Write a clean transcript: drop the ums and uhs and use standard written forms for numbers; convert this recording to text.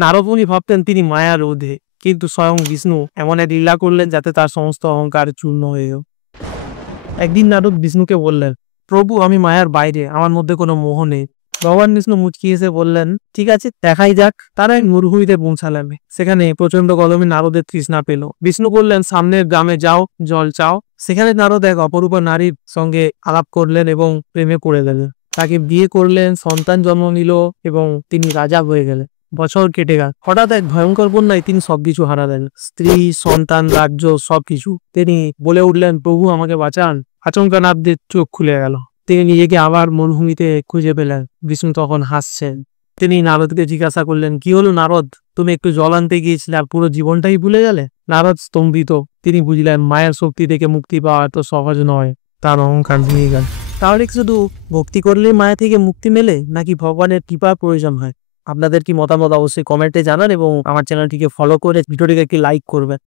নারদ মুনি ভাবতেন তিনি মায়ার রোধে, কিন্তু স্বয়ং বিষ্ণু এমন এক লীলা করলেন যাতে তার সমস্ত অহংকার চূর্ণ হয়ে গেল। একদিন নারদ বিষ্ণুকে বললেন, প্রভু আমি মায়ার বাইরে, আমার মধ্যে কোনো মোহ নেই। ভগবান বিষ্ণু মুচকি এসে বললেন, ঠিক আছে দেখাই যাক। তারা এক মরুভূমিতে পৌঁছালেন। সেখানে প্রচন্ড গরমে নারদের তৃষ্ণা পেল। বিষ্ণু বললেন, সামনের গ্রামে যাও, জল চাও। সেখানে নারদ এক অপরূপা নারীর সঙ্গে আলাপ করলেন এবং প্রেমে পড়ে গেলেন। তাকে বিয়ে করলেন, সন্তান জন্ম নিল এবং তিনি রাজা হয়ে গেলেন। বছর কেটে গেল। হঠাৎ এক ভয়ঙ্কর বন্যায় তিনি সবকিছু হারালেন, স্ত্রী, সন্তান, রাজ্য, সবকিছু। তিনি বলে উঠলেন, প্রভু আমাকে বাঁচান। আচমকা নারদের চোখ খুলে গেল। তিনি নিজেকে আবার মরুভূমিতে খুঁজে পেলেন। বিষ্ণু তখন হাসছেন। তিনি নারদকে জিজ্ঞাসা করলেন, কি হলো নারদ, তুমি একটু জল আনতে গিয়েছিলে আর পুরো জীবনটাই ভুলে গেলে? নারদ স্তম্ভিত। তিনি বুঝলেন মায়ের শক্তি থেকে মুক্তি পাওয়া এত সহজ নয়। তার অহংকার ভেঙে গেল। তাহলে কি শুধু ভক্তি করলেই মায়া থেকে মুক্তি মেলে, নাকি ভগবানের কৃপার প্রয়োজন হয়? আপনাদের কি মতামত অবশ্যই কমেন্টে জানান এবং আমার চ্যানেলটিকে ফলো করে ভিডিওটিকে একটি লাইক করবেন।